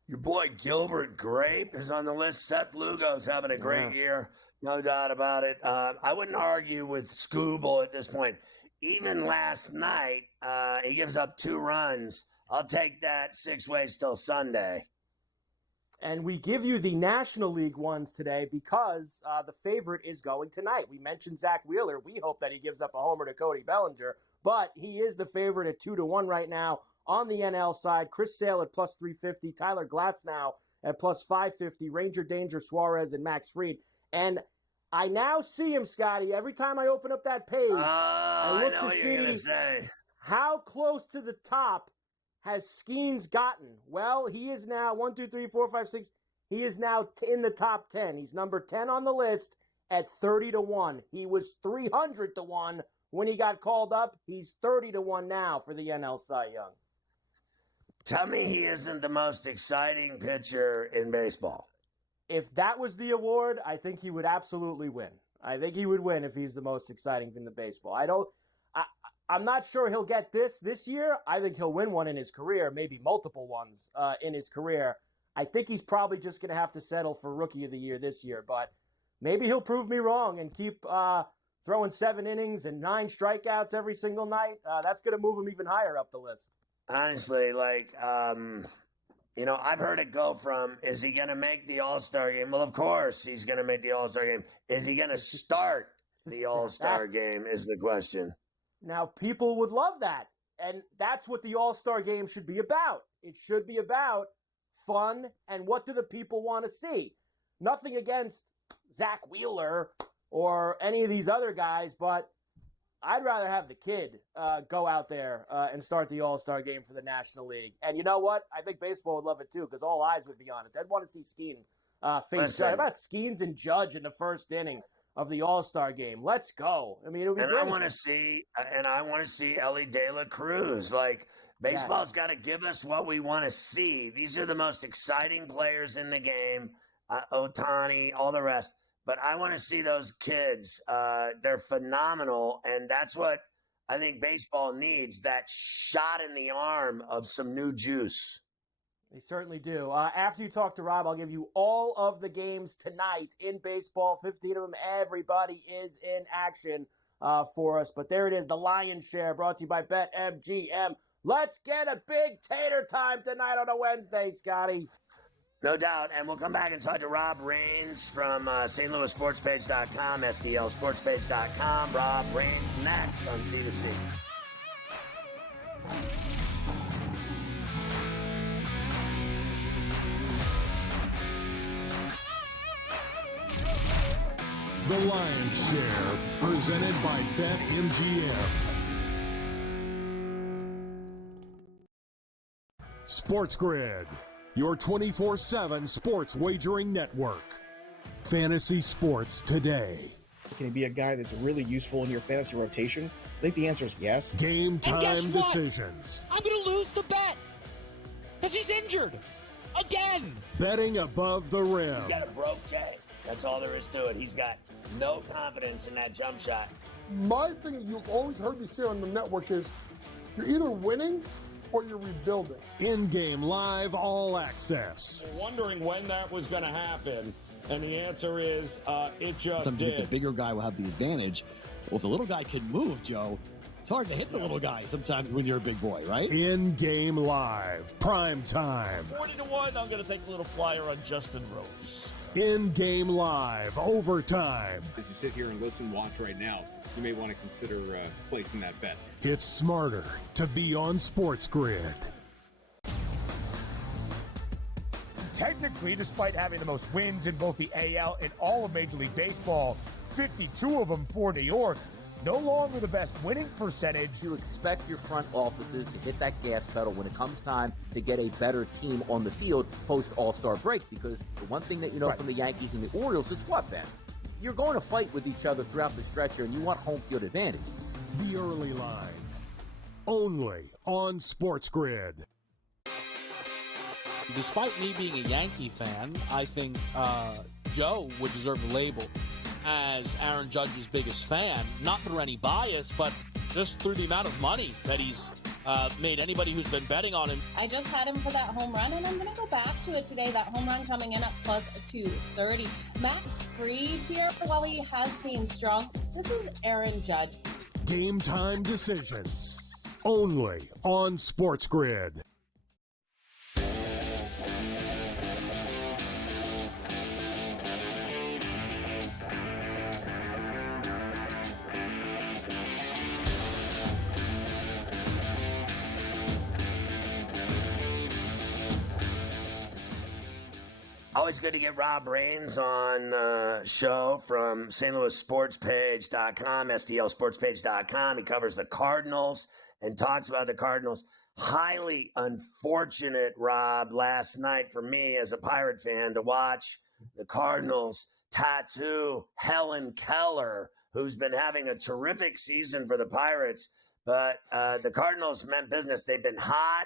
Your boy Gilbert Grape is on the list. Seth Lugo's having a great year, no doubt about it. I wouldn't argue with Skubal at this point. Even last night, he gives up 2 runs. I'll take that 6 ways till Sunday. And we give you the National League ones today because the favorite is going tonight. We mentioned Zach Wheeler. We hope that he gives up a homer to Cody Bellinger, but he is the favorite at 2-1 right now on the NL side. Chris Sale at plus 350, Tyler Glasnow at plus 550, Ranger Danger Suarez and Max Fried. And I now see him, Scotty. Every time I open up that page, I look to see how close to the top has Skeens gotten. Well, he is now 1, 2, 3, 4, 5, 6. He is now in the top 10. He's number 10 on the list at 30-1. He was 300-1 when he got called up. He's 30-1 now for the NL Cy Young. Tell me he isn't the most exciting pitcher in baseball. If that was the award, I think he would absolutely win. I think he would win if he's the most exciting in the baseball. I'm not sure he'll get this year. I think he'll win one in his career, maybe multiple ones in his career. I think he's probably just going to have to settle for Rookie of the Year this year, but maybe he'll prove me wrong and keep throwing 7 innings and 9 strikeouts every single night. That's going to move him even higher up the list. Honestly, I've heard it go from, is he going to make the All-Star game? Well, of course he's going to make the All-Star game. Is he going to start the All-Star game is the question. Now, people would love that, and that's what the All-Star game should be about. It should be about fun and what do the people want to see. Nothing against Zach Wheeler or any of these other guys, but I'd rather have the kid go out there and start the All-Star game for the National League. And you know what? I think baseball would love it too because all eyes would be on it. They'd want to see Skeen face Judge. How about Skeens and Judge in the first inning of the All-Star game? Let's go. I mean, it would be great. I want to see Ellie De La Cruz. Baseball's got to give us what we want to see. These are the most exciting players in the game. Ohtani, all the rest. But I want to see those kids. They're phenomenal, and that's what I think baseball needs, that shot in the arm of some new juice. They certainly do. After you talk to Rob, I'll give you all of the games tonight in baseball, 15 of them. Everybody is in action for us. But there it is, the Lion's Share, brought to you by BetMGM. Let's get a big tater time tonight on a Wednesday, Scotty. No doubt. And we'll come back and talk to Rob Raines from StLouisSportsPage.com, STLSportsPage.com. Rob Raines next on C2C. The Lion's Share, presented by BetMGM. SportsGrid, your 24/7 sports wagering network. Fantasy sports today. Can he be a guy that's really useful in your fantasy rotation? I think the answer is yes. Game time decisions. I'm going to lose the bet because he's injured again. Betting above the rim. He's got a broke J. That's all there is to it. He's got no confidence in that jump shot. My thing you've always heard me say on the network is you're either winning or you're rebuilding. In-game live all access. Wondering when that was going to happen, and the answer is it just Sometimes did. the bigger guy will have the advantage. Well, if the little guy can move, Joe, it's hard to hit the little guy sometimes when you're a big boy, right? In-game live, prime time. 40-1, I'm going to take a little flyer on Justin Rose. In-game live, overtime. As you sit here and listen, watch right now, you may want to consider placing that bet. It's smarter to be on SportsGrid. Technically, despite having the most wins in both the AL and all of Major League Baseball, 52 of them for New York, no longer the best winning percentage. You expect your front offices to hit that gas pedal when it comes time to get a better team on the field post All-Star break, because the one thing that you know from the Yankees and the Orioles is what, Ben? You're going to fight with each other throughout the stretch here, and you want home field advantage. The early line, only on SportsGrid. Despite me being a Yankee fan, I think Joe would deserve a label as Aaron Judge's biggest fan, not through any bias, but just through the amount of money that he's made anybody who's been betting on him. I just had him for that home run, and I'm going to go back to it today. That home run coming in at plus 230. Max Fried here, while he has been strong, this is Aaron Judge. Game time decisions, only on SportsGrid. Always good to get Rob Raines on show from StLouisSportsPage.com, STLSportsPage.com. He covers the Cardinals and talks about the Cardinals. Highly unfortunate, Rob, last night for me as a Pirate fan to watch the Cardinals tattoo Helen Keller, who's been having a terrific season for the Pirates. But the Cardinals meant business. They've been hot.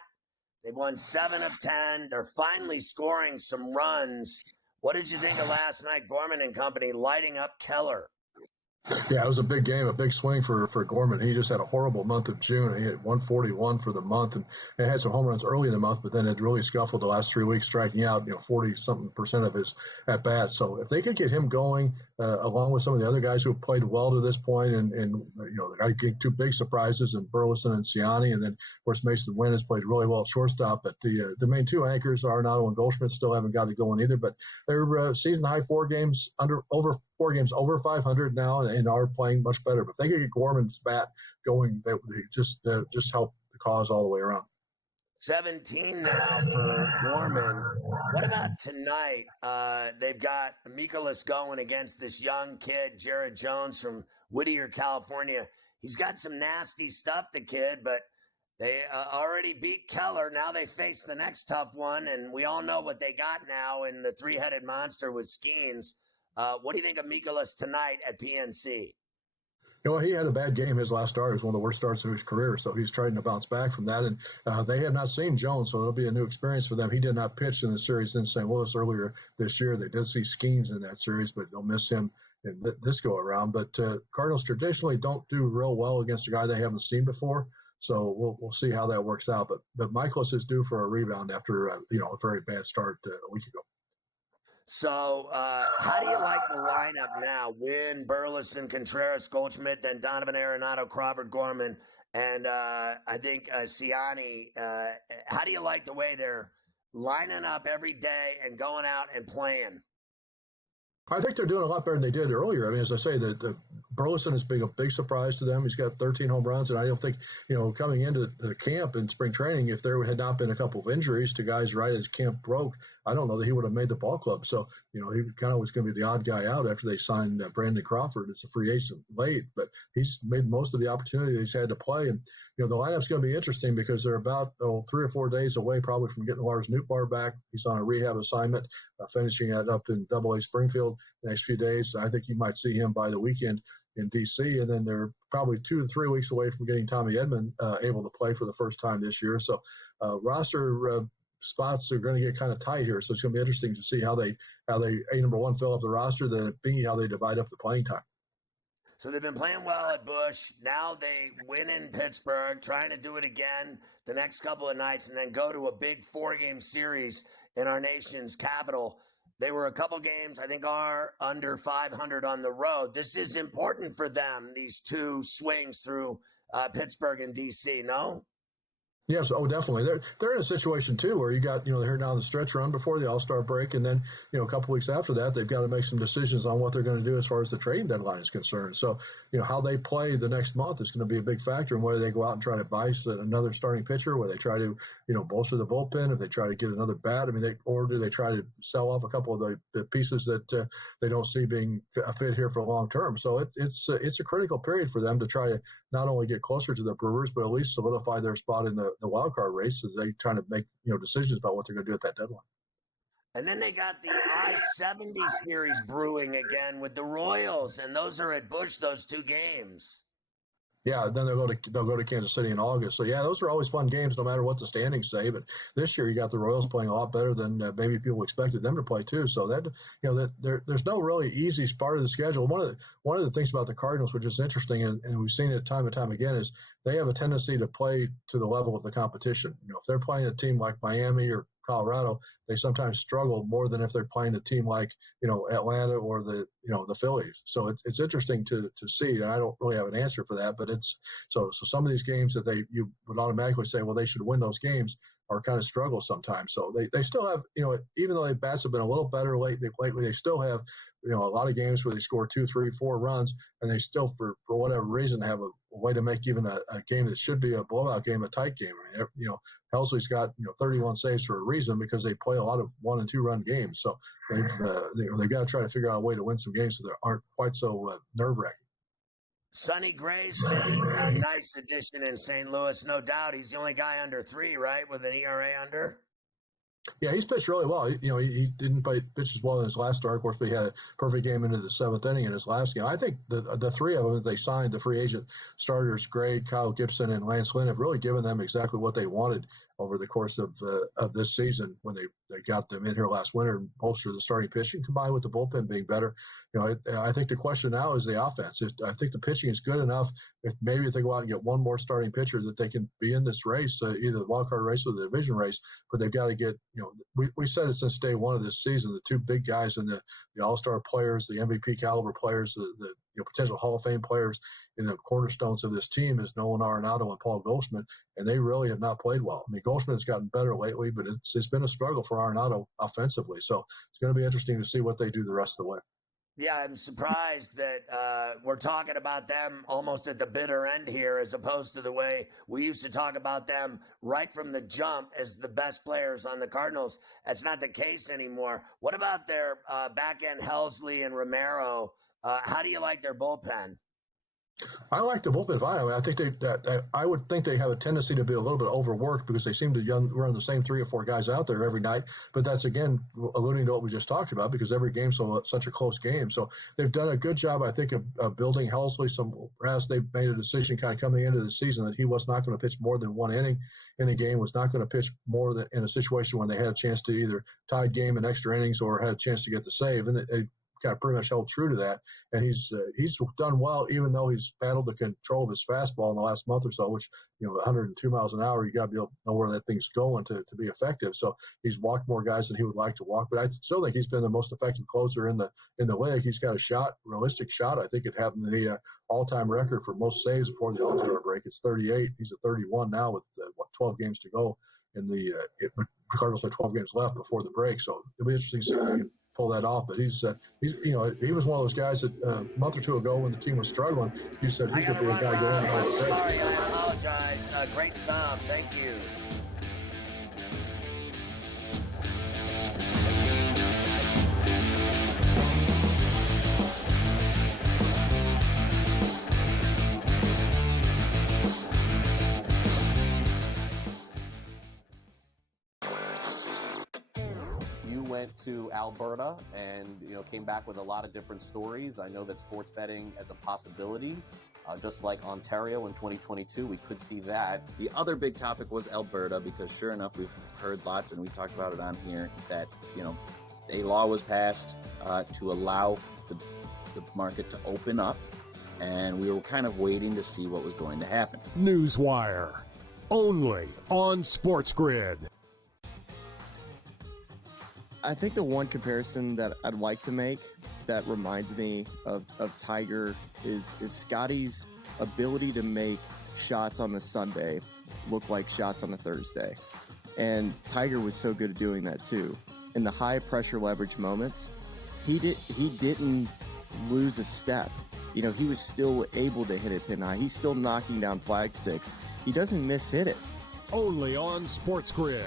They've won 7 of 10. They're finally scoring some runs. What did you think of last night, Gorman and company lighting up Keller? Yeah, it was a big game, a big swing for Gorman. He just had a horrible month of June. He had 141 for the month, and had some home runs early in the month, but then it really scuffled the last 3 weeks, striking out 40-something% of his at bats. So if they could get him going, along with some of the other guys who have played well to this point, and they got 2 big surprises in Burleson and Ciani, and then of course Mason Wynn has played really well at shortstop. But the main 2 anchors, Arenado and Goldschmidt, still haven't got it going either. But they're season high 4 games over 500 now, and are playing much better. But if they could get Gorman's bat going, that would just help the cause all the way around. 17 now for Gorman. What about tonight? They've got Mikolas going against this young kid, Jared Jones from Whittier, California. He's got some nasty stuff, the kid, but they already beat Keller. Now they face the next tough one, and we all know what they got now in the 3-headed monster with Skeens. What do you think of Mikolas tonight at PNC? He had a bad game. His last start was one of the worst starts of his career, so he's trying to bounce back from that. And they have not seen Jones, so it'll be a new experience for them. He did not pitch in the series in St. Louis earlier this year. They did see Skeens in that series, but they'll miss him in this go-around. But Cardinals traditionally don't do real well against a guy they haven't seen before, so we'll see how that works out. But Mikolas is due for a rebound after a very bad start a week ago. So how do you like the lineup now? Wynn, Burleson, Contreras, Goldschmidt, then Donovan Arenado, Crawford, Gorman, and I think Ciani. How do you like the way they're lining up every day and going out and playing? I think they're doing a lot better than they did earlier. I mean, as I say, the Burleson has been a big surprise to them. He's got 13 home runs, and I don't think, coming into the camp in spring training, if there had not been a couple of injuries to guys right as camp broke, I don't know that he would have made the ball club. So, he kind of was going to be the odd guy out after they signed Brandon Crawford as a free agent late, but he's made most of the opportunity he's had to play. And, the lineup's going to be interesting because they're about 3 or 4 days away probably from getting Lars Nootbaar back. He's on a rehab assignment, finishing that up in AA Springfield the next few days. I think you might see him by the weekend in D.C., and then they're probably 2 to 3 weeks away from getting Tommy Edman able to play for the first time this year. So roster spots are going to get kind of tight here. So it's going to be interesting to see how they number one, fill up the roster, then B, how they divide up the playing time. So they've been playing well at Busch. Now they win in Pittsburgh, trying to do it again the next couple of nights, and then go to a big 4-game series in our nation's capital. They were a couple games, I think, are under 500 on the road. This is important for them, these 2 swings through Pittsburgh and D.C., no? Yes, definitely. They're in a situation too where you got they're now the stretch run before the All-Star break, and then a couple weeks after that they've got to make some decisions on what they're going to do as far as the trading deadline is concerned. So how they play the next month is going to be a big factor in whether they go out and try to buy another starting pitcher, where they try to bolster the bullpen, if they try to get another bat. Or do they try to sell off a couple of the pieces that they don't see being a fit here for long term. So it's a critical period for them to try to not only get closer to the Brewers, but at least solidify their spot in the wild card race as they try to make decisions about what they're going to do at that deadline. And then they got the I-70 series brewing again with the Royals, and those are at Busch, those 2 games. Yeah, then they'll go to Kansas City in August. So yeah, those are always fun games, no matter what the standings say. But this year, you got the Royals playing a lot better than maybe people expected them to play too. So that there's no really easy part of the schedule. One of the things about the Cardinals, which is interesting, and we've seen it time and time again, is they have a tendency to play to the level of the competition. If they're playing a team like Miami or Colorado, they sometimes struggle more than if they're playing a team like Atlanta or the Phillies. So it's interesting to see, and I don't really have an answer for that. But it's so some of these games that you would automatically say, well, they should win those games, are kind of struggle sometimes. So they still have, even though their bats have been a little better lately, they still have a lot of games where they score 2, 3, 4 runs, and they still for whatever reason have a way to make even a game that should be a blowout game a tight game. Helsley's got 31 saves for a reason, because they play a lot of 1 and 2 run games. So they've got to try to figure out a way to win some games so they aren't quite so nerve-wracking. Sonny Gray's been a nice addition in St. Louis, no doubt. He's the only guy under 3, right, with an ERA under? Yeah, he's pitched really well. He didn't pitch as well in his last start, of course, but he had a perfect game into the 7th inning in his last game. I think the 3 of them that they signed, the free agent starters, Gray, Kyle Gibson, and Lance Lynn, have really given them exactly what they wanted over the course of this season when they got them in here last winter and bolstered the starting pitching, combined with the bullpen being better. I think the question now is the offense. I think the pitching is good enough. If they go out and get one more starting pitcher, that they can be in this race, either the wild card race or the division race. But they've got to get, we said it since day one of this season, the 2 big guys in the All-Star players, the MVP caliber players, the potential Hall of Fame players in the cornerstones of this team is Nolan Arenado and Paul Goldschmidt, and they really have not played well. Goldschmidt has gotten better lately, but it's been a struggle for Arenado offensively. So it's going to be interesting to see what they do the rest of the way. Yeah, I'm surprised that we're talking about them almost at the bitter end here, as opposed to the way we used to talk about them right from the jump as the best players on the Cardinals. That's not the case anymore. What about their back end, Helsley and Romero? How do you like their bullpen? I like the bullpen fine. I think I would think they have a tendency to be a little bit overworked because they seem to run the same 3 or 4 guys out there every night. But that's, again, alluding to what we just talked about, because every game's such a close game. So they've done a good job, I think, of building Helsley. Perhaps they've made a decision kind of coming into the season that he was not going to pitch more than 1 inning in a game, was not going to pitch more than in a situation when they had a chance to either tie game in extra innings or had a chance to get the save. And they kind of pretty much held true to that, and he's done well, even though he's battled the control of his fastball in the last month or so, which 102 miles an hour, you got to be able to know where that thing's going to be effective. So he's walked more guys than he would like to walk, but I still think he's been the most effective closer in the league. He's got a realistic shot. I think it happened the all-time record for most saves before the All-Star break. It's 38. He's at 31 now with 12 games to go. The Cardinals had 12 games left before the break, so it'll be interesting to see if he can pull that off. But he was one of those guys that a month or 2 ago when the team was struggling, you said he could be a guy going. I'm sorry, I apologize. Great stuff. Thank you. went to Alberta and, came back with a lot of different stories. I know that sports betting as a possibility, just like Ontario in 2022, we could see that. The other big topic was Alberta, because sure enough, we've heard lots, and we've talked about it on here, that, a law was passed to allow the market to open up, and we were kind of waiting to see what was going to happen. Newswire, only on SportsGrid. I think the one comparison that I'd like to make that reminds me of Tiger is Scotty's ability to make shots on a Sunday look like shots on a Thursday. And Tiger was so good at doing that too. In the high pressure leverage moments, he didn't lose a step. He was still able to hit it pin high. He's still knocking down flag sticks. He doesn't miss-hit it. Only on SportsGrid.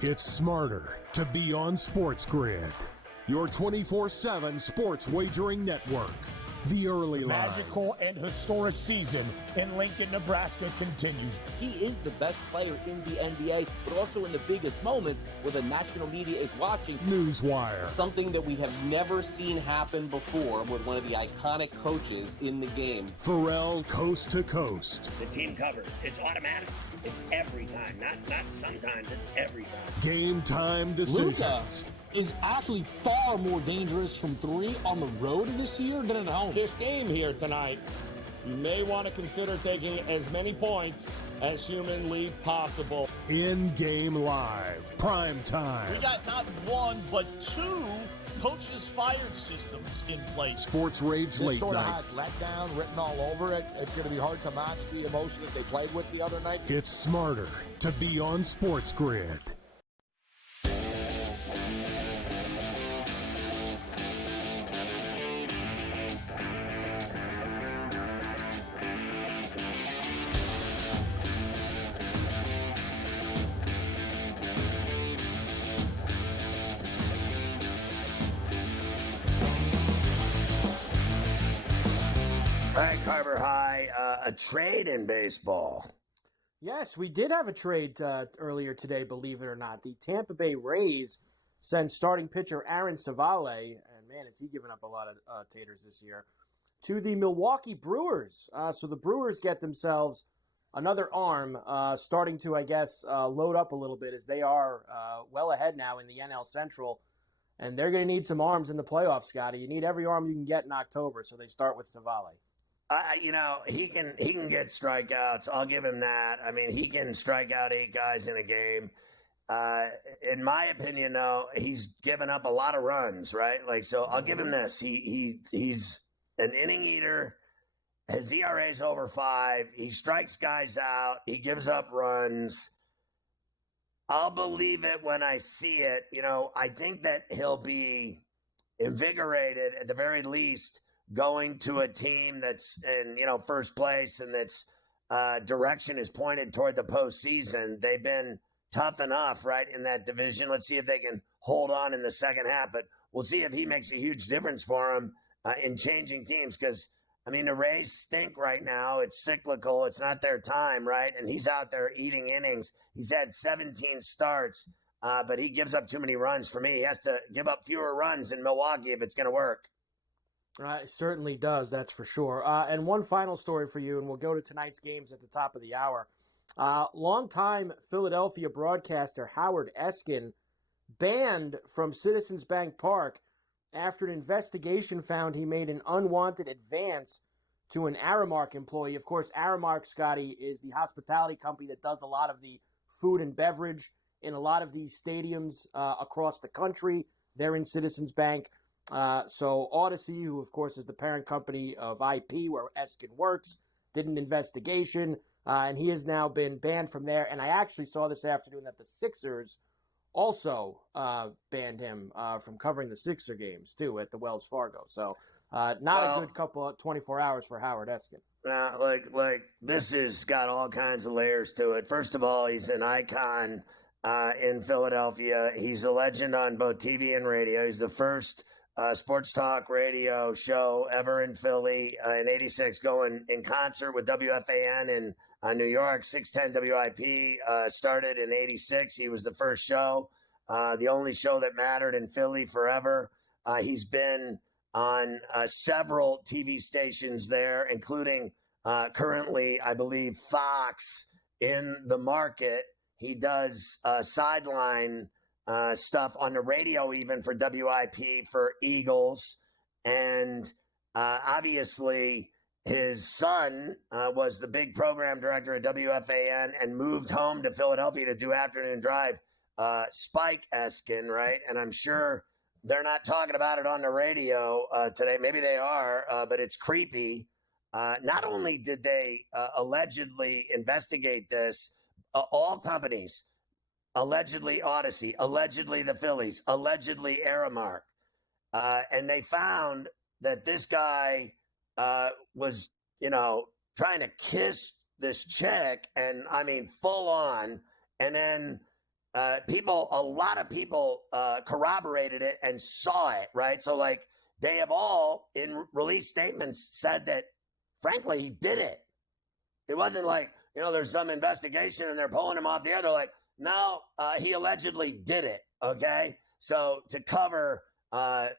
It's smarter to be on SportsGrid. Your 24/7 sports wagering network. The early line. Magical and historic season in Lincoln, Nebraska continues. He is the best player in the NBA, but also in the biggest moments where the national media is watching. Newswire. Something that we have never seen happen before with one of the iconic coaches in the game. Ferrall coast to coast. The team covers. It's automatic. It's every time. Not sometimes. It's every time. Game time decisions. Luka is actually far more dangerous from three on the road this year than at home. This game here tonight, you may want to consider taking as many points as humanly possible. In-game live. Prime time. We got not one, but two coaches fired systems in place. Sports Rage Late This sort Night. of has letdown written all over it. It's going to be hard to match the emotion that they played with the other night. It's smarter to be on SportsGrid. All right, Carver High, a trade in baseball. Yes, we did have a trade earlier today, believe it or not. The Tampa Bay Rays sent starting pitcher Aaron Savale, and man, has he given up a lot of taters this year, to the Milwaukee Brewers. So the Brewers get themselves another arm, starting to, I guess, load up a little bit, as they are well ahead now in the NL Central. And they're going to need some arms in the playoffs, Scotty. You need every arm you can get in October, so they start with Savale. He can get strikeouts. I'll give him that. I mean, he can strike out 8 guys in a game. In my opinion, though, he's given up a lot of runs, right? Like, so I'll give him this. He's an inning eater. His ERA is over 5. He strikes guys out. He gives up runs. I'll believe it when I see it. I think that he'll be invigorated at the very least, going to a team that's in, first place and that's direction is pointed toward the postseason. They've been tough enough, right, in that division. Let's see if they can hold on in the second half. But we'll see if he makes a huge difference for them in changing teams, because, the Rays stink right now. It's cyclical. It's not their time, right? And he's out there eating innings. He's had 17 starts, but he gives up too many runs for me. He has to give up fewer runs in Milwaukee if it's going to work. It certainly does, that's for sure. And one final story for you, and we'll go to tonight's games at the top of the hour. Longtime Philadelphia broadcaster Howard Eskin banned from Citizens Bank Park after an investigation found he made an unwanted advance to an Aramark employee. Of course, Aramark, Scotty, is the hospitality company that does a lot of the food and beverage in a lot of these stadiums across the country. They're in Citizens Bank. So Odyssey, who of course is the parent company of IP where Eskin works, did an investigation, and he has now been banned from there. And I actually saw this afternoon that the Sixers also banned him from covering the Sixer games too at the Wells Fargo. So not a good couple of 24 hours for Howard Eskin. Like this has got all kinds of layers to it. First of all, he's an icon in Philadelphia. He's a legend on both TV and radio. He's the first sports talk radio show ever in Philly in '86, going in concert with WFAN in New York. 610 WIP started in '86. He was the first show. the only show that mattered in Philly forever. He's been on several TV stations there, including currently, I believe, Fox in the market. He does sideline stuff on the radio, even for WIP for Eagles. And obviously, his son was the big program director at WFAN and moved home to Philadelphia to do afternoon drive, Spike Eskin, right? And I'm sure they're not talking about it on the radio today. Maybe they are, but it's creepy. Not only did they allegedly investigate this, all companies, allegedly Odyssey, allegedly the Phillies, allegedly Aramark, and they found that this guy was, trying to kiss this chick, and I mean, full on. And then a lot of people corroborated it and saw it, right? So, like, they have all, in release statements, said that, frankly, he did it. It wasn't like, there's some investigation and they're pulling him off the air. They're like, no, he allegedly did it, okay? So to cover, my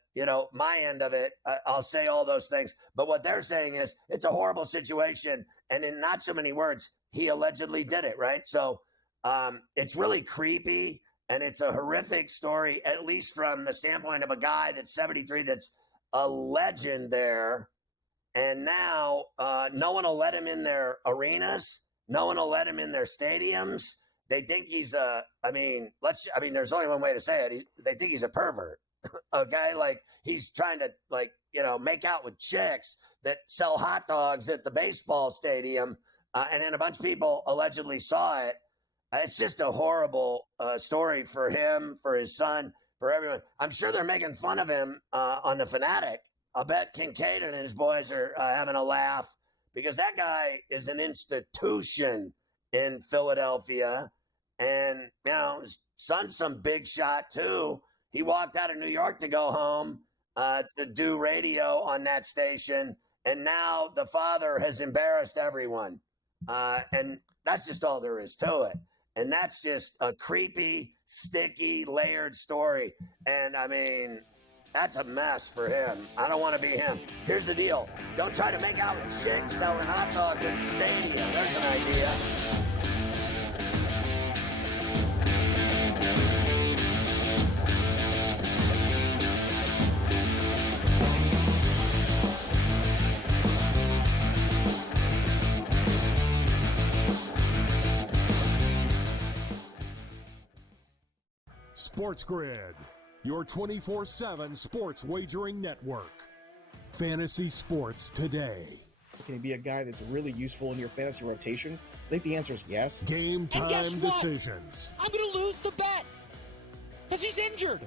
end of it, I'll say all those things. But what they're saying is it's a horrible situation. And in not so many words, he allegedly did it, right? So it's really creepy, and it's a horrific story, at least from the standpoint of a guy that's 73, that's a legend there. And now no one will let him in their arenas. No one will let him in their stadiums. They think he's there's only one way to say it. They think he's a pervert. Okay. Like, he's trying to make out with chicks that sell hot dogs at the baseball stadium. And then a bunch of people allegedly saw it. It's just a horrible story for him, for his son, for everyone. I'm sure they're making fun of him on The Fanatic. I'll bet Kincaid and his boys are having a laugh, because that guy is an institution in Philadelphia. And, his son's some big shot, too. He walked out of New York to go home to do radio on that station. And now the father has embarrassed everyone. And that's just all there is to it. And that's just a creepy, sticky, layered story. And, that's a mess for him. I don't want to be him. Here's the deal. Don't try to make out with chicks selling hot dogs at the stadium. There's an idea. SportsGrid, your 24/7 sports wagering network. Fantasy sports today. Can he be a guy that's really useful in your fantasy rotation? I think the answer is yes. Game time decisions. I'm going to lose the bet because he's injured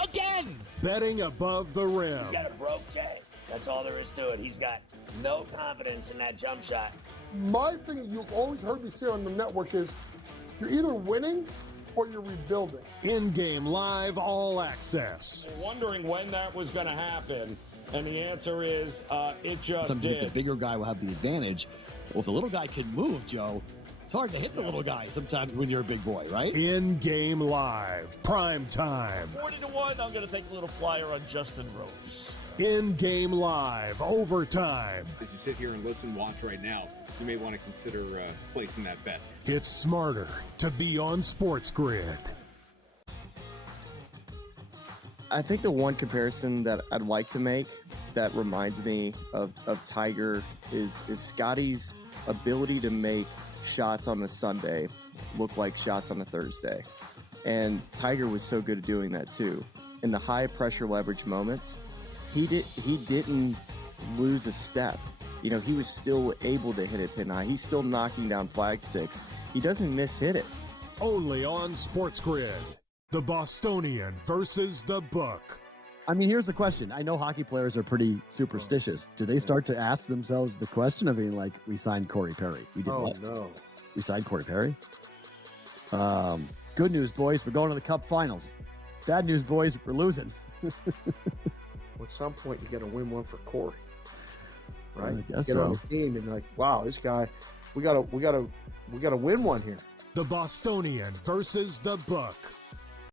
again. Betting above the rim. He's got a broke J. That's all there is to it. He's got no confidence in that jump shot. My thing you've always heard me say on the network is you're either winning or you're rebuilding. In-game live all access. Wondering when that was going to happen, and the answer is it just did. The bigger guy will have the advantage. Well, if the little guy can move, Joe, it's hard to hit the little guy sometimes when you're a big boy, right? In-game live, prime time. 40-1, I'm going to take a little flyer on Justin Rose. In-game live, overtime. As you sit here and listen, watch right now, you may want to consider placing that bet. It's smarter to be on SportsGrid. I think the one comparison that I'd like to make that reminds me of Tiger is Scotty's ability to make shots on a Sunday look like shots on a Thursday. And Tiger was so good at doing that too. In the high pressure leverage moments, he didn't lose a step. He was still able to hit it pin high. He's still knocking down flag sticks. He doesn't miss-hit it. Only on SportsGrid. The Bostonian versus the book. Here's the question. I know hockey players are pretty superstitious. Do they start to ask themselves the question of being like, we signed Corey Perry? We did what? No. We signed Corey Perry? Good news, boys. We're going to the Cup Finals. Bad news, boys. We're losing. At some point, you got to win one for Corey. Right? I guess Get so. on the team and like, wow, this guy, we gotta win one here. The Bostonian versus the book.